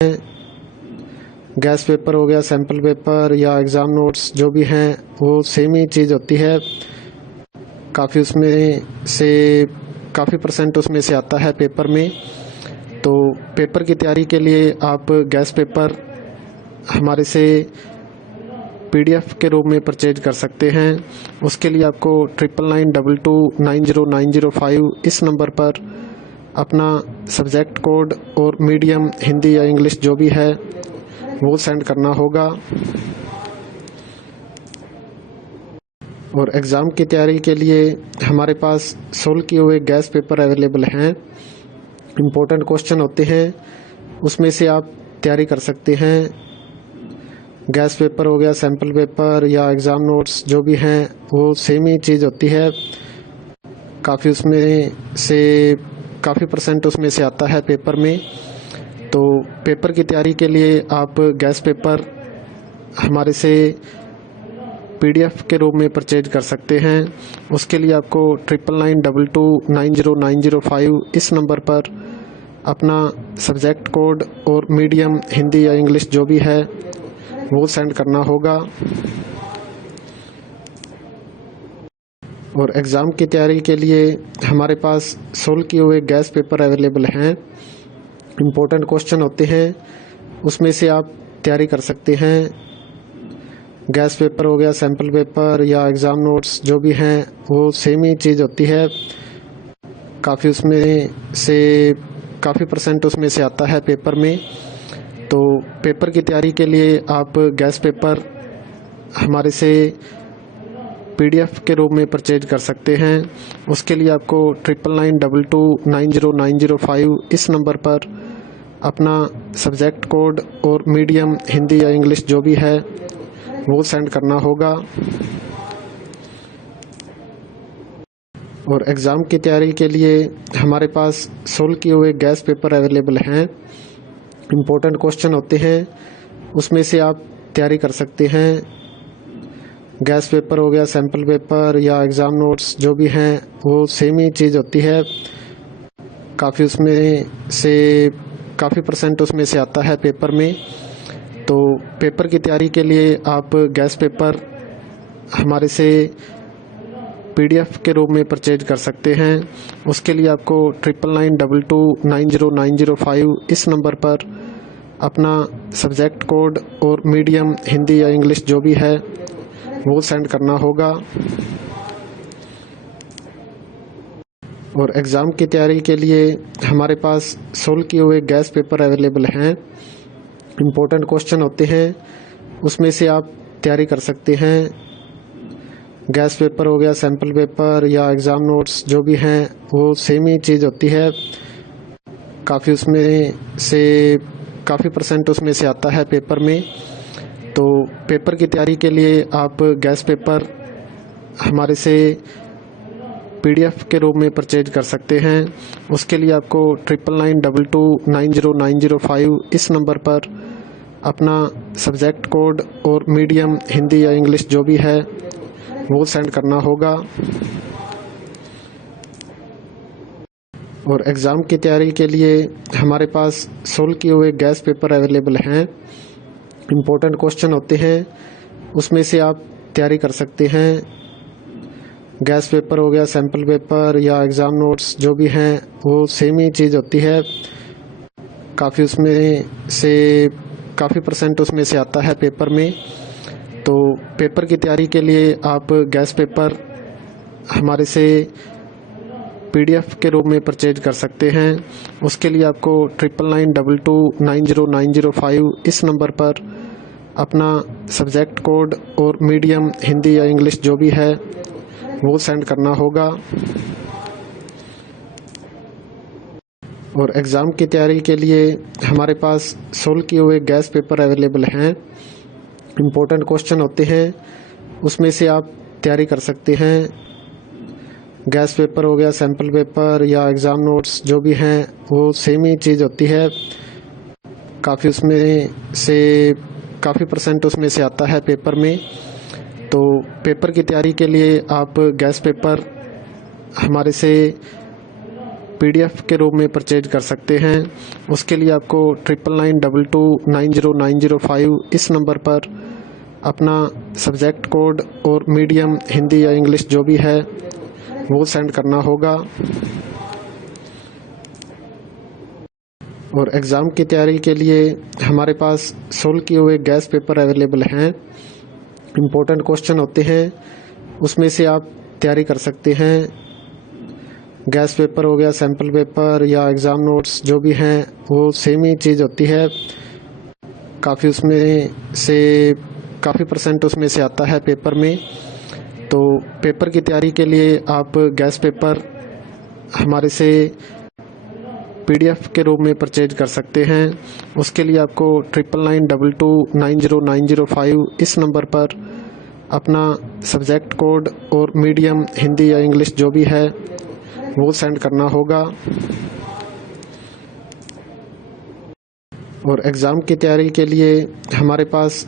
Gas paper हो गया, sample paper या एग्ज़ाम नोट्स जो भी हैं वो सेम ही चीज़ होती है। काफ़ी परसेंट उसमें से आता है पेपर में। तो पेपर की तैयारी के लिए आप गैस पेपर हमारे से PDF के रूप में परचेज कर सकते हैं। उसके लिए आपको 9992290905 इस नंबर पर अपना सब्जेक्ट कोड और मीडियम हिंदी या इंग्लिश जो भी है वो सेंड करना होगा। और एग्ज़ाम की तैयारी के लिए हमारे पास सोल्व किए हुए गैस पेपर अवेलेबल हैं। इम्पोर्टेंट क्वेश्चन होते हैं, उसमें से आप तैयारी कर सकते हैं। गैस पेपर हो गया, सैम्पल पेपर या एग्ज़ाम नोट्स जो भी हैं वो सेम ही चीज़ होती है। काफ़ी परसेंट उसमें से आता है पेपर में। तो पेपर की तैयारी के लिए आप गैस पेपर हमारे से PDF के रूप में परचेज कर सकते हैं। उसके लिए आपको 9992290905 इस नंबर पर अपना सब्जेक्ट कोड और मीडियम हिंदी या इंग्लिश जो भी है वो सेंड करना होगा। और एग्ज़ाम की तैयारी के लिए हमारे पास सोल्व किए हुए गैस पेपर अवेलेबल हैं। इम्पोर्टेंट क्वेश्चन होते हैं, उसमें से आप तैयारी कर सकते हैं। गैस पेपर हो गया, सैम्पल पेपर या एग्ज़ाम नोट्स जो भी हैं वो सेम ही चीज़ होती है। काफ़ी परसेंट उसमें से आता है पेपर में। तो पेपर की तैयारी के लिए आप गैस पेपर हमारे से PDF के रूप में परचेज कर सकते हैं। उसके लिए आपको 9992290905 इस नंबर पर अपना सब्जेक्ट कोड और मीडियम हिंदी या इंग्लिश जो भी है वो सेंड करना होगा। और एग्ज़ाम की तैयारी के लिए हमारे पास सोल्व किए हुए गैस पेपर अवेलेबल हैं। इम्पोर्टेंट क्वेश्चन होते हैं, उसमें से आप तैयारी कर सकते हैं। गैस पेपर हो गया, सैम्पल पेपर या एग्ज़ाम नोट्स जो भी हैं वो सेम ही चीज़ होती है। काफ़ी परसेंट उसमें से आता है पेपर में। तो पेपर की तैयारी के लिए आप गैस पेपर हमारे से PDF के रूप में परचेज कर सकते हैं। उसके लिए आपको 9992290905 इस नंबर पर अपना सब्जेक्ट कोड और मीडियम हिंदी या इंग्लिश जो भी है वो सेंड करना होगा। और एग्ज़ाम की तैयारी के लिए हमारे पास सोल्व किए हुए गैस पेपर अवेलेबल हैं। इम्पोर्टेंट क्वेश्चन होते हैं, उसमें से आप तैयारी कर सकते हैं। गैस पेपर हो गया, सैम्पल पेपर या एग्ज़ाम नोट्स जो भी हैं वो सेम ही चीज़ होती है। काफ़ी परसेंट उसमें से आता है पेपर में। तो पेपर की तैयारी के लिए आप गैस पेपर हमारे से PDF के रूप में परचेज कर सकते हैं। उसके लिए आपको 9992290905 इस नंबर पर अपना सब्जेक्ट कोड और मीडियम हिंदी या इंग्लिश जो भी है वो सेंड करना होगा। और एग्ज़ाम की तैयारी के लिए हमारे पास सोल्व किए हुए गैस पेपर अवेलेबल हैं। इम्पोर्टेंट क्वेश्चन होते हैं, उसमें से आप तैयारी कर सकते हैं। गैस पेपर हो गया, सैम्पल पेपर या एग्ज़ाम नोट्स जो भी हैं वो सेम ही चीज़ होती है। काफ़ी परसेंट उसमें से आता है पेपर में। तो पेपर की तैयारी के लिए आप गैस पेपर हमारे से PDF के रूप में परचेज कर सकते हैं। उसके लिए आपको 9992290905 इस नंबर पर अपना सब्जेक्ट कोड और मीडियम हिंदी या इंग्लिश जो भी है वो सेंड करना होगा। और एग्ज़ाम की तैयारी के लिए हमारे पास सोल्व किए हुए गैस पेपर अवेलेबल हैं। इम्पोर्टेंट क्वेश्चन होते हैं, उसमें से आप तैयारी कर सकते हैं। गैस पेपर हो गया, सैम्पल पेपर या एग्ज़ाम नोट्स जो भी हैं वो सेम ही चीज़ होती है। काफ़ी परसेंट उसमें से आता है पेपर में। तो पेपर की तैयारी के लिए आप गैस पेपर हमारे से PDF के रूप में परचेज कर सकते हैं। उसके लिए आपको 9992290905 इस नंबर पर अपना सब्जेक्ट कोड और मीडियम हिंदी या इंग्लिश जो भी है वो सेंड करना होगा। और एग्ज़ाम की तैयारी के लिए हमारे पास सोल्व किए हुए गैस पेपर अवेलेबल हैं। इम्पोर्टेंट क्वेश्चन होते हैं, उसमें से आप तैयारी कर सकते हैं। गैस पेपर हो गया, सैम्पल पेपर या एग्ज़ाम नोट्स जो भी हैं वो सेम ही चीज़ होती है। काफ़ी परसेंट उसमें से आता है पेपर में। तो पेपर की तैयारी के लिए आप गैस पेपर हमारे से PDF के रूप में परचेज कर सकते हैं। उसके लिए आपको 9992290905 इस नंबर पर अपना सब्जेक्ट कोड और मीडियम हिंदी या इंग्लिश जो भी है वो सेंड करना होगा। और एग्ज़ाम की तैयारी के लिए हमारे पास